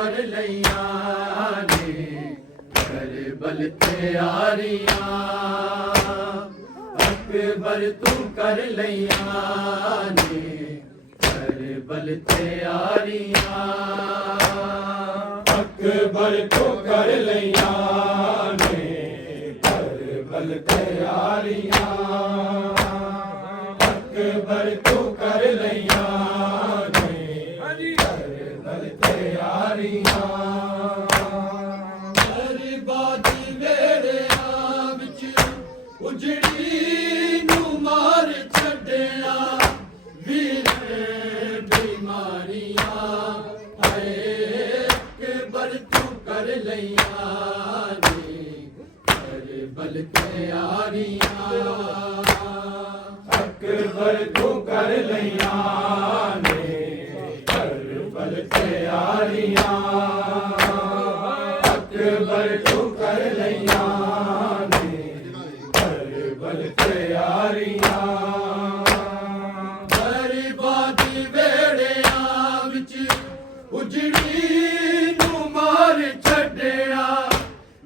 कर लैया ने करबल तैयारियां अकबर तू कर लैया ने करबल तैयारियां अकबर तू कर लैया ने करबल तैयारियां अकबर तू कर लैया ने करबल तैयारियां बर्बादी वेड़िया विच उजड़ी नू मार छड्डिया वीर बीमारियां हाय अकबर तू कर लैया ने करबल तैयारियां अकबर तू कर लैया ने करबल तैयारियां अकबर तू कर लैया ने करबल तैयारियां बर्बादी वेड़िया विच उजड़ी नू मार छड्डिया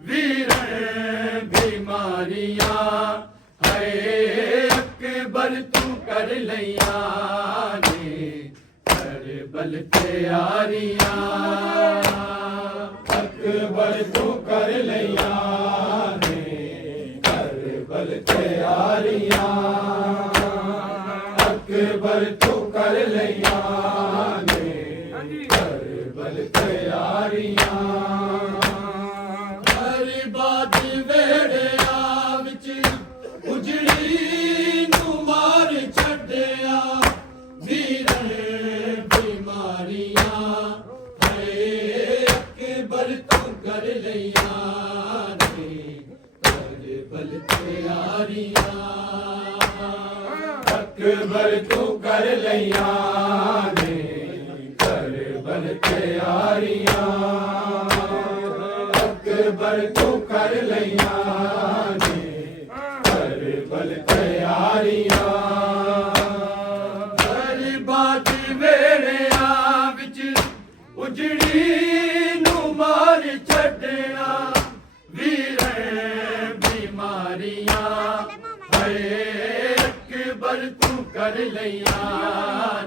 वीर बीमारियां हाय अकबर तू कर लैया ने करबल तैयारियां अकबर तू कर लैया ने करबल तैयारियां अकबर तू कर लैया ने करबल तैयारियां बर्बादी वेड़िया विच उजड़ी नू मार छड्डिया वीर बीमारियां हाय अकबर तू कर लैया ने करबल तैयारियां अकबर तू कर लैया ने करबल तैयारियां अकबर तू कर लैया ने करबल तैयारियां बर्बादी वेड़िया विच उजड़ी नू मार छड्डिया वीर बीमारियां हाय अकबर तू कर लैया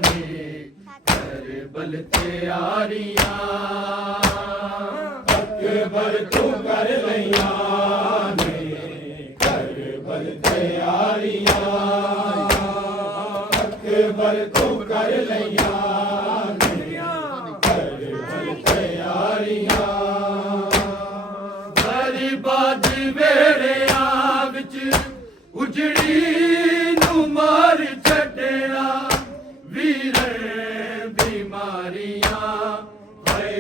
ने करबल तैयारियां अकबर तू कर लैया ने करबल तैयारियां अकबर तू कर लैया ने करबल तैयारियां बर्बादी वेड़िया विच उजड़ी नू मार छड्डिया वीर बीमारियां हाय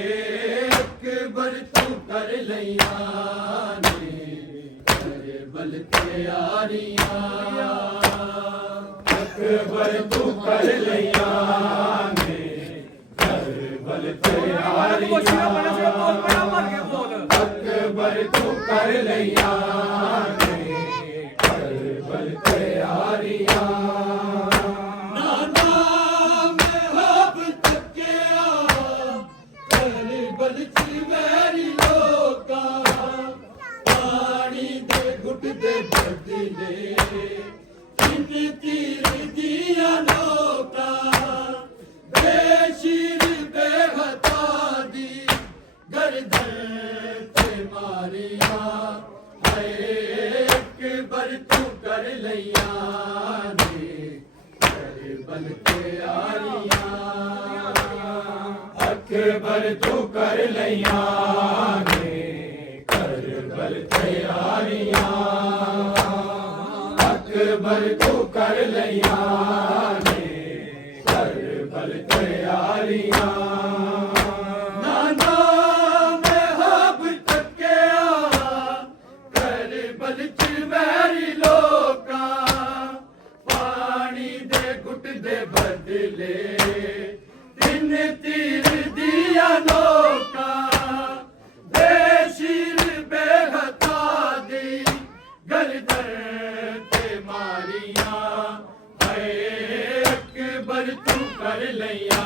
अकबर तू कर लैया ने करबल तैयारियां अकबर तू कर लैया ने करबल तैयारियां अकबर तू कर लैया ने करबल तैयारियां नाना मैं हब तकिया करबल च मेरी लोका पानी दे घुट दे बदले इन तीर दिया लोका बेशीर बेहता दी गर्दन ते मारिया हाय अकबर तू कर लैया ने करबल तैयारियां अकबर तू कर लैया ने करबल तैयारियां अकबर तू कर लैया ने करबल तैयारियां नाना मैं हब तकिया करबल च मेरी लोका पानी दे घुट दे बदले तीन तीर दिया लोका बेशीर बेहता दी गर्दन ते मारिया हाय अकबर तू कर लैया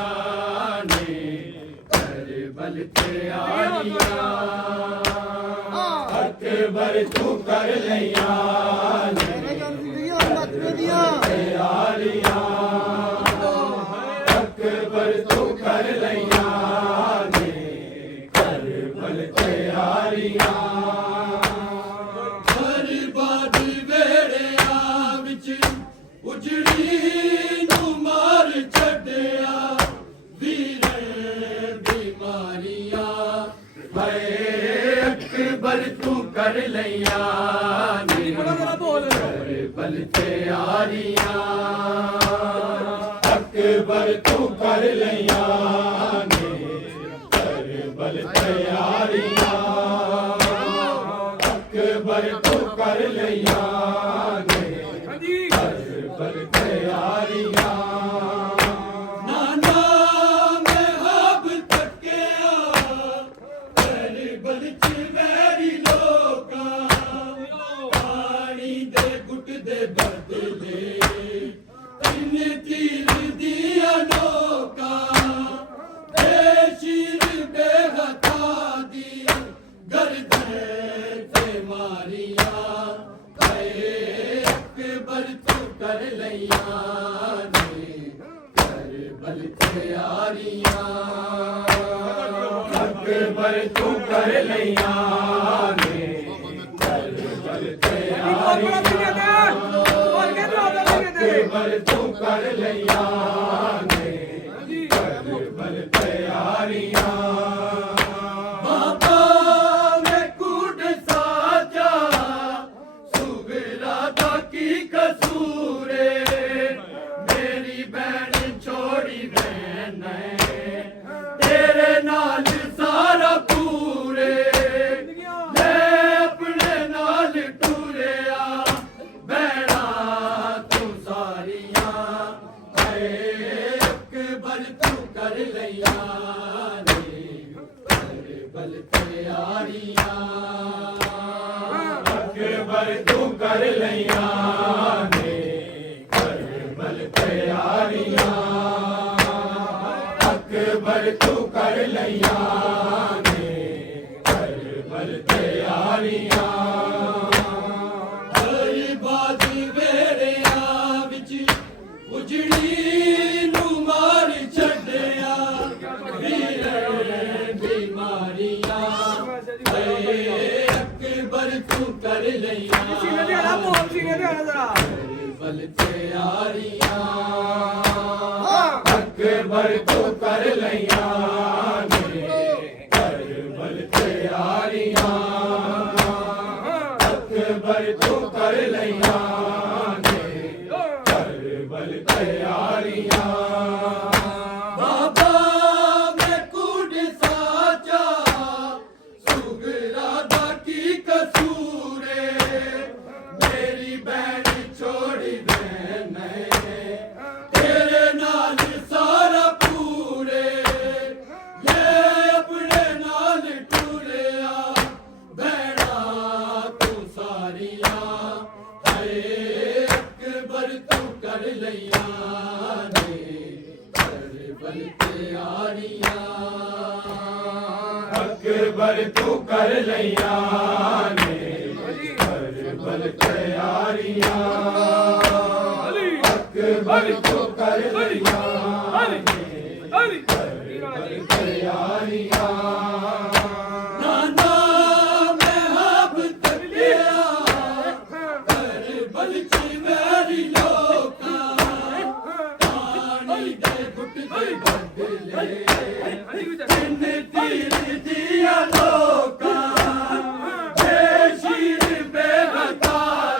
ने ਤਿਆਰੀਆਂ ਅਕਬਰ ਤੂੰ ਕਰ ਲਈਆਂ ਨੇ ਤਿਆਰੀਆਂ ਅਕਬਰ ਤੂੰ ਕਰ ਲਈਆਂ ਨੇ ਕਰਬਲ ਤਿਆਰੀਆਂ ਬਰਬਾਦ ਵੇੜਿਆਂ ਵਿੱਚ ਉਜੜੀ ਨੂੰ ਮਾਰ ਛੱਡਿਆ ਵੀਰ ਬਿਮਾਰੀਆਂ ਹਾਏ ਅਕਬਰ ਤੂੰ ਕਰ ਲਈਆਂ ਨੀ ਕਰਬਲ ਤਿਆਰੀਆਂ ਅਕਬਰ ਤੂੰ ਕਰ ਲਈਆਂ ਨੇ ਕਰਬਲ ਤਿਆਰੀਆਂ ਅਕਬਰ ਤੂੰ ਕਰ ਲਈਆਂ ਨੇ ਕਰਬਲ ਤਿਆਰੀਆਂ ਨਾਨਾ ਮੈਂ ਹਬ ਤੱਕਿਆ ਕਰਬਲ ਚ ਮੇਰੀ ਲੋਕਾਂ ਪਾਣੀ ਦੇ ਗੁੱਟ ਦੇ ਬਦਲੇ ਤਿੰਨ ਤੀਰ ਦੀਆਂ ਨੋਕਾਂ ਏ ਸ਼ੀਰ ਬੇਹਤਾ ਦੀ ਗਰਦਨ ਤੇ ਮਾਰੀਆਂ ਹਾਏ ਅਕਬਰ ਤੂੰ ਕਰ ਲਈਆਂ ਨੇ ਕਰਬਲ ਤਿਆਰੀਆਂ ਅਕਬਰ ਤੂੰ ਕਰ ਲਈਆਂ ਨੇ ਕਰਬਲ ਤਿਆਰੀਆਂ ਅਕਬਰ ਤੂੰ ਕਰ ਲਈਆਂ ਨੇ ਕਰਬਲ ਤਿਆਰੀਆਂ ਬਾਬਾ ਮੈਂ ਕੁੱਟ ਸਾਜਾ ਸੁਗਰਾ ਦਾ ਕੀ ਕਸੂਰੇ ਮੇਰੀ ਭੈਣ ਛੋੜੀ ਮੈਂ ਤੇਰੇ ਨਾਲ ਸਾਰਾ ਪੂਰੇ ਮੈਂ ਆਪਣੇ ਨਾਲ ਟੁਰਿਆ ਭੈਣਾ ਤੂੰ ਸਾਰੀਆਂ ਹਾਏ ਅਕਬਰ ਤੂੰ ਕਰ ਲਈਆਂ ਨੇ ਕਰਬਲ ਤਿਆਰੀਆਂ ਅਕਬਰ ਤੂੰ ਕਰ ਲਈਆਂ ਨੇ ਕਰਬਲ ਤਿਆਰੀਆਂ ਅਕਬਰ ਤੂੰ ਕਰ ਲਈਆਂ ਨੇ ਕਰਬਲ ਤਿਆਰੀਆਂ ਬਰਬਾਦ ਵੇੜਿਆਂ ਵਿੱਚ ਉਜੜੀ ਨੂੰ ਮਾਰ ਛੱਡਿਆ ਵੀਰ ਬਿਮਾਰੀਆਂ ਹਾਏ ਅਕਬਰ ਤੂੰ ਕਰ ਲਈਆਂ ਕਰਬਲ ਤਿਆਰੀਆਂ ਅਕਬਰ ਤੂੰ ਕਰ ਲਈਆਂ ਨੇ ਕਰਬਲ ਤਿਆਰੀਆਂ ਅਕਬਰ ਤੂੰ ਕਰ ਲਈਆਂ ਨੇ ਕਰਬਲ ਤਿਆਰੀਆਂ ਬਾਬਾ ਮੈਂ ਕੁੱਟ ਸਾਜਾ ਸੁਗਰਾ ਦਾ ਕੀ ਕਸੂਰੇ ਮੇਰੀ ਭੈਣ ਛੋੜੀ ਮੈਂ ਤੇਰੇ ਨਾਲ ਸਾਰਾ ਪੂਰੇ ਇਹ ਆਪਣੇ ਨਾਲ ਟੁਰਿਆ ਭੈਣਾ ਤੂੰ ਸਾਰੀਆਂ ਹਾਏ ਅਕਬਰ ਤੂੰ ਕਰ ਲਈਆਂ ਨੇ ਕਰਬਲ ਤਿਆਰੀਆਂ ਅਕਬਰ ਤੂੰ ਕਰ ਲਈਆਂ ਨੇ ਕਰਬਲ ਤਿਆਰੀਆਂ ਅਕਬਰ ਤੂੰ ਕਰ ਲਈਆਂ ਨੇ ਕਰਬਲ ਤਿਆਰੀਆਂ ਨਾਨਾ ਮੈਂ ਹਬ ਤੱਕਿਆ ਕਰਬਲ ਚ ਮੇਰੀ ਲੋਕਾਂ ਪਾਣੀ ਦੇ ਗੁੱਟ ਦੇ ਬਦਲੇ ਤਿੰਨ ਤੀਰ ਦੀਆਂ ਲੋਕਾਂ ਏ ਸ਼ੀਰ ਬੇਹਤਾ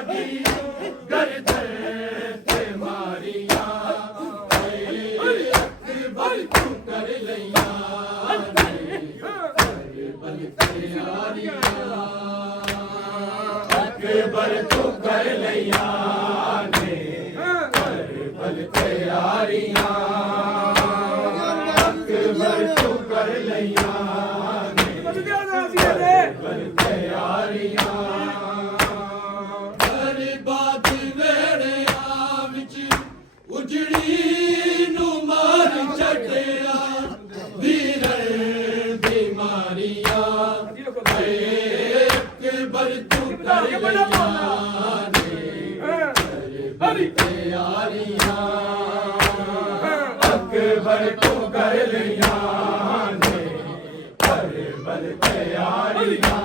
ਦੀ ਗਰਦਨ ਤੇ ਮਾਰੀਆਂ ਹਾਏ ਅਕਬਰ ਤੂੰ ਕਰ ਲਈਆਂ ਨੇ ਕਰਬਲ ਤਿਆਰੀਆਂ ਅਕਬਰ ਤੂੰ ਕਰ ਲਈਆਂ ਨੇ ਕਰਬਲ ਤਿਆਰੀਆਂ ਅਕਬਰ ਤੂੰ ਕਰ ਲਈਆਂ ਨੇ ਕਰਬਲ ਤਿਆਰੀਆਂ ਬਰਬਾਦ ਵੇੜਿਆਂ ਵਿੱਚ ਉਜੜੀ ਨੂੰ ਮਾਰ ਛੱਡਿਆ ਵੀਰ ਬਿਮਾਰੀਆਂ ਕੇ ਬੜਾ ਬੋਲਦਾ ਤਿਆਰੀਆਂ ਅਕਬਰ ਤੂੰ ਕਰ ਲਈਆਂ ਨੇ ਬਲ ਤਿਆਰੀਆਂ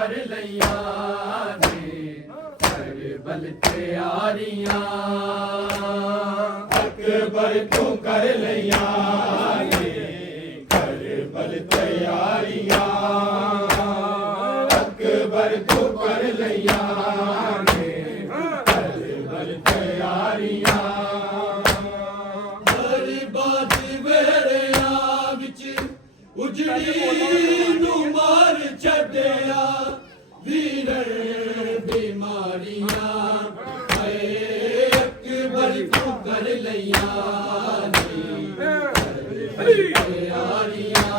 ਕਰ ਲਈਆਂ ਨੇ ਬਲ ਤਿਆਰੀਆਂ ਅਕਬਰ ਤੂੰ ਕਰ ਲਈਆਂ ਨੇ ਬਲ ਤਿਆਰੀਆਂ ਅਕਬਰ ਤੂੰ ਕਰ ਲਈਆਂ ਨੇ ਬਲ ਤਿਆਰੀਆਂ ਬਰਬਾਦ ਵੇੜਿਆਂ ਵਿੱਚ ਉਜੜੀ ਨੂੰ ਮਾਰ ਛੱਡਿਆ ਵੀਰ ਬਿਮਾਰੀਆਂ ਹਾਏ ਅਕਬਰ ਤੂੰ ਕਰ ਲਈਆਂ ਤਿਆਰੀਆਂ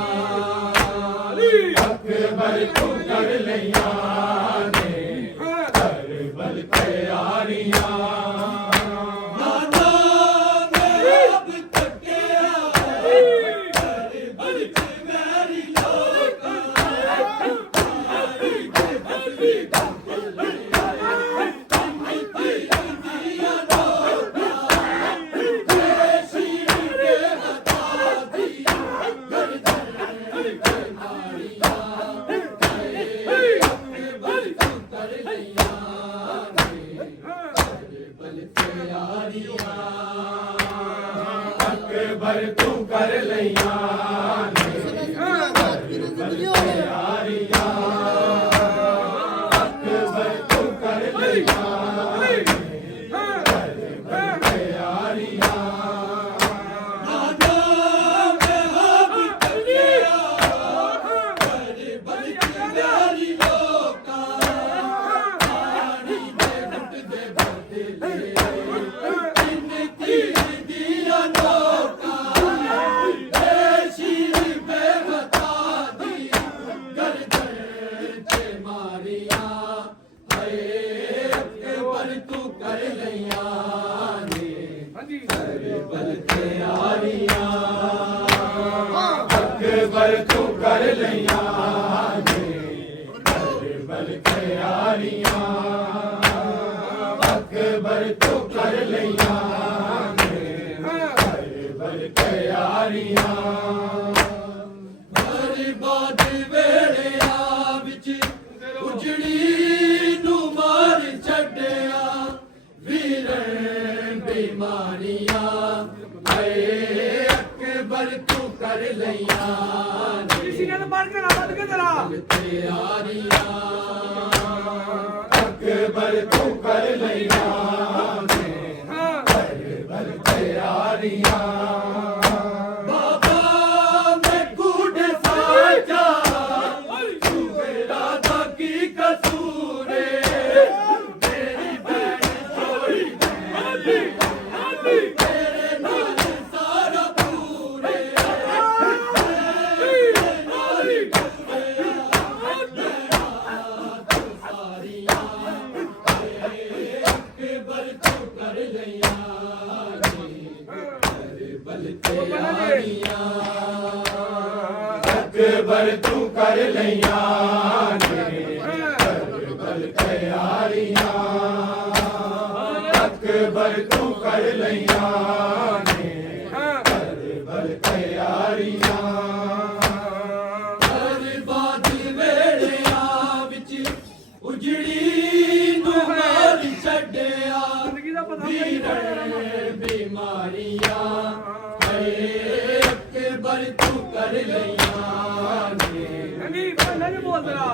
ਅਕਬਰ ਤੂੰ ਕਰ ਲਈਆਂ ਨੇ ਬਲ ਤਿਆਰੀਆਂ ਅਕਬਰ ਤੂੰ ਕਰ ਲਈਆਂ ਨੇ ਤਿਆਰੀਆਂ ਅਕਬਰ ਤੂੰ ਕਰ ਲਈਆਂ ਨੇ ਤਿਆਰੀਆਂ ਅਕਬਰ ਤੂੰ ਕਰ ਲਈਆਂ ਨੇ ਬਲ ਤਿਆਰੀਆਂ ਅਕਬਰ ਤੂੰ ਕਰ ਲਈਆਂ ਨੇ ਬਲ ਤਿਆਰੀਆਂ ਬਰਬਾਦ ਵੇੜਿਆਂ ਵਿੱਚ ਉਜੜੀ ਨੂੰ ਮਾਰ ਛੱਡਿਆ ਵੀਰ ਬਿਮਾਰੀਆਂ ਹਾਏ ਅਕਬਰ ਤੂੰ ਕਰ ਲਈਆਂ ਤਿਆਰੀਆਂ ਅਕਬਰ ਤੂੰ ਕਰ ਲਈਆਂ ਨੇ ਬਲ ਤਿਆਰੀਆਂ ਬਾਬਾ ਮੈਂ ਗੁੱਡ ਸਾਚਾ ਸੁਵੇਰਾ ਦਾ ਕੀ ਕਸੂਰ ਏ ਮੇਰੀ ਭੈਣ ਛੋੜੀ ਤੇਰੇ ਨਾਲ ਸਾਰਾ ਪੂਰੇ ਅਕਬਰ ਤੂੰ ਕਰ ਲਈਆਂ ਨੇ ਬਲ ਤਿਆਰੀਆਂ ਅਕਬਰ ਤੂੰ ਕਰ ਲਈਆਂ ਨੇ ਬਲ ਤਿਆਰੀਆਂ ਬਰਬਾਦ ਵੇੜਿਆਂ ਵਿੱਚ ਉਜੜੀ ਨੂੰ ਮਾਰ ਛੱਡਿਆ ਵੀਰ ਬਿਮਾਰੀਆਂ ਹਾਏ ਅਕਬਰ ਤੂੰ ਕਰ ਲਈਆਂ ਨੇ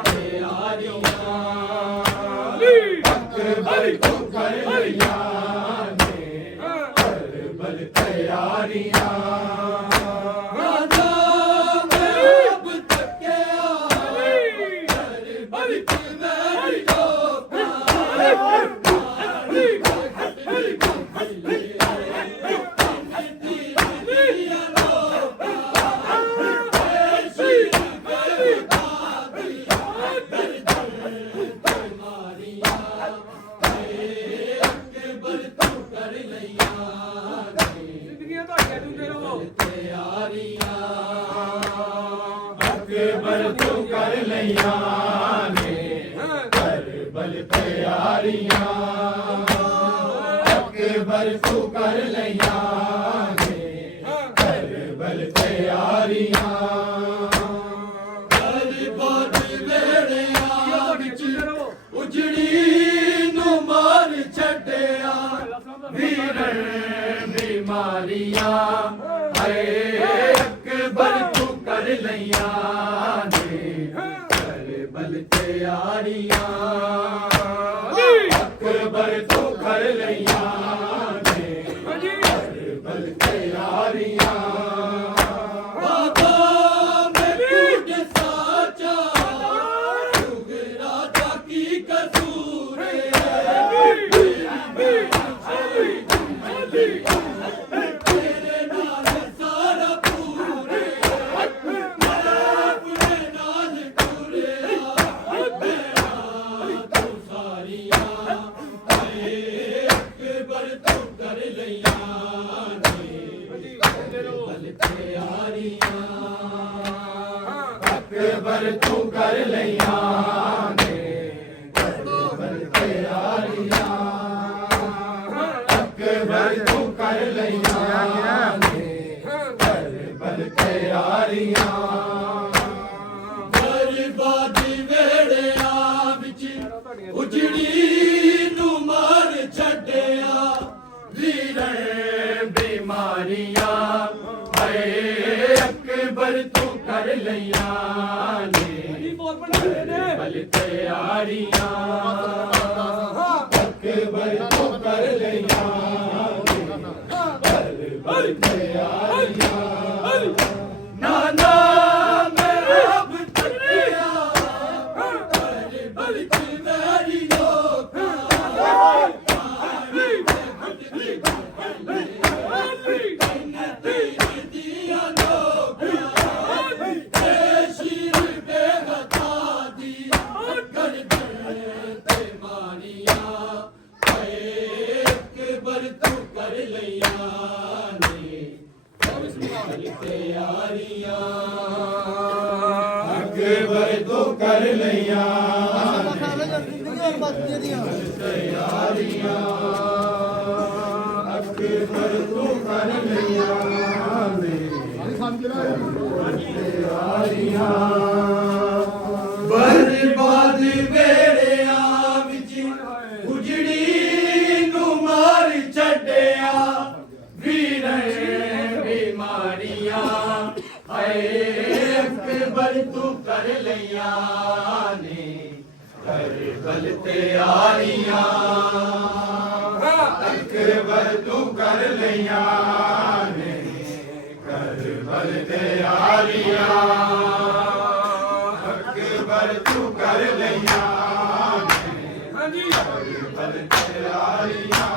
ਤਿਆਰੀਆਂ ਅਕਬਰ ਤੂੰ ਕਰ ਲਈਆਂ ਨੇ ਬਲ ਤਿਆਰੀਆਂ Hey! ਜ਼ਿੰਦਗੀਆਂ ਤੁਹਾਡੀਆਂ ਜੁੰਦੇ ਰਹੋ ਅਕਬਰ ਤੂੰ ਕਰ ਲਈਆਂ ਨੇ ਕਰਬਲ ਤਿਆਰੀਆਂ ਅਕਬਰ ਤੂੰ ਕਰ ਲਈਆਂ ਨੇ ਕਰਬਲ ਤਿਆਰੀਆਂ ਗਰੀਬਾਂ ਦੇ ਵੇੜਿਆਂ ਵਿੱਚ ਉਜੜੀ ਨੂੰ ਮਾਰ ਛੱਡਿਆ ਵੀਰਨ ਬਿਮਾਰੀਆਂ ਹਾਏ ਅਕਬਰ ਤੂੰ ਕਰ ਲਈਆਂ ਨੇ ਕਰਬਲ ਤਿਆਰੀਆਂ ਅਕਬਰ ਤੂੰ ਕਰ ਲਈਆਂ ਨੇ ਕਰਬਲ ਤਿਆਰੀਆਂ ਬਾਬਾ ਮੈਂ ਕੁਝ ਸਾਚਾ ਯੁਗ ਰਾਜਾ ਕੀ ਕਸੂਰ ਤੇਰੇ ਨਾਲ ਸਾਰਾ ਪੂਰੇ ਮੈਂ ਆਪਣੇ ਨਾਲ ਟੁਰਿਆ ਮੇਰਾ ਤੂੰ ਸਾਰੀਆਂ ਹਾਏ ਅਕਬਰ ਤੂੰ ਕਰ ਲਈਆਂ ਨੇ ਕਰਬਲ ਤਿਆਰੀਆਂ ਅਕਬਰ ਤੂੰ ਕਰ ਲਈਆਂ ਨੇ ਕਰਬਲ ਤਿਆਰੀਆਂ ਅਕਬਰ ਤੂੰ ਕਰ ਲਈਆਂ ਨੇ ਕਰਬਲ ਤਿਆਰੀਆਂ ਗਰੀਬਾਂ ਦੀ ਵੇੜਿਆਂ ਵਿੱਚ ਉਜੜੀ ਨੂੰ ਮਾਰ ਛੱਡਿਆ ਵੀਰਨ ਬਿਮਾਰੀਆਂ ਹਾਏ ਅਕਬਰ ਤੂੰ ਕਰ ਲਈਆਂ ਨੇ ਕਰਬਲ ਤਿਆਰੀਆਂ ਅਕਬਰ ਤੂੰ ਕਰ ਲਈਆਂ ਨੇ ਕਰਬਲ ਤਿਆਰੀਆਂ ਨਾਨਾ ਮੈਂ ਅਬ ਤੱਕਿਆ ਕਰਬਲ ਦੀ ਮੇਰੀ ਲੋਕਾਂ ਅਕਬਰ ਤੂੰ ਕਰ ਲਈਆਂ ਤਿਆਰੀਆਂ ਅਕਬਰ ਤੂੰ ਕਰ ਲਈਆਂ ਨੇ ਤਿਆਰੀਆਂ ਬਰਬਾਦ ਵੇੜਿਆਂ ਵਿੱਚ ਉਜੜੀ ਨੂੰ ਮਾਰ ਛੱਡਿਆ ਵੀਰਨ ਬਿਮਾਰੀਆਂ ਹਾਏ ਅਕਬਰ ਤੂੰ ਕਰ ਲਈਆਂ ਨੇ ਕਰਬਲ ਤਿਆਰੀਆਂ ਅਕਬਰ ਤੂੰ ਕਰ ਲਈਆਂ ਨੇ ਕਰਬਲ ਤਿਆਰੀਆਂ ਅਕਬਰ ਤੂੰ ਕਰ ਲਈਆਂ ਨੇ ਕਰਬਲ ਤਿਆਰੀਆਂ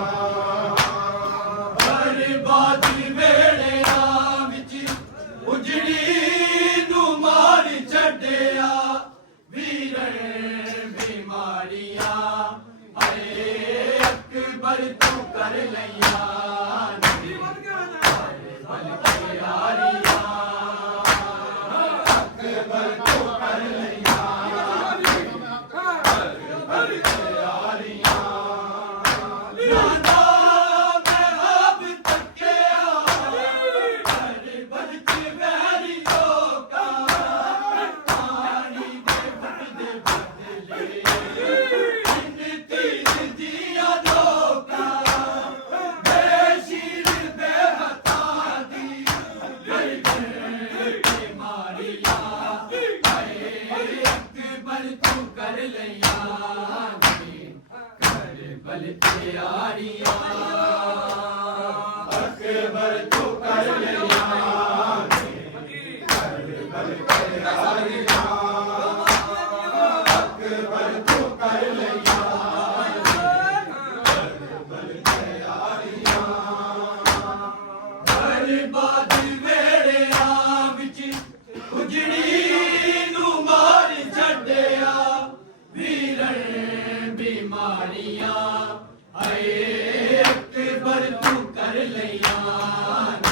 ਬਰਬਾਦ ਵੇੜਿਆਂ ਵਿੱਚ ਉਜੜੀ ਨੂੰ ਮਾਰ ਛੱਡਿਆ ਵੀਰਨ ਬਿਮਾਰੀਆਂ ਹਾਏ ਅਕਬਰ ਤੂੰ ਕਰ ਲਈਆਂ ਨੇ ਕਰਬਲ ਤਿਆਰੀਆਂ ਅਕਬਰ ਤੂੰ ਕਰ ਲਈਆਂ ਨੇ ਕਰਬਲ ਤਿਆਰੀਆਂ ਨਾਨਾ ਮੈਂ ਅਬ ਤੱਕਿਆ ਕਰਬਲ ਦੀ ਮੇਰੀ ਲੋਕਾਂ ਪਾਣੀ ਦੇ ਬਦਲੇ ਤੀਰ ਦੀਆਂ ਲੋਕਾਂ ਬੇਸ਼ੀਰ ਬੇਹਤਾ ਦੀ ਬਿਮਾਰੀਆਂ ਹਾਏ ਅਕਬਰ ਤੂੰ ਕਰ ਲਈਆਂ ਨੇ ਕਰਬਲ ਤਿਆਰੀਆਂ ਅਕਬਰ ਤੂੰ ਕਰ ਲਈਆਂ ਨੇ ਕਰਬਲ ਤਿਆਰੀਆਂ ਅਕਬਰ ਤੂੰ ਕਰ ਲਈਆਂ ਕਰਬਲ ਤਿਆਰੀਆਂ ਬਰਬਾਦ ਵੇੜਿਆਂ ਵਿੱਚ ਉਜੜੀ ਨੂੰ ਮਾਰ ਛੱਡਿਆ ਵੀਰਨ ਬਿਮਾਰੀਆਂ ਆਏ ਅਕਬਰ ਤੂੰ ਕਰ ਲਈਆਂ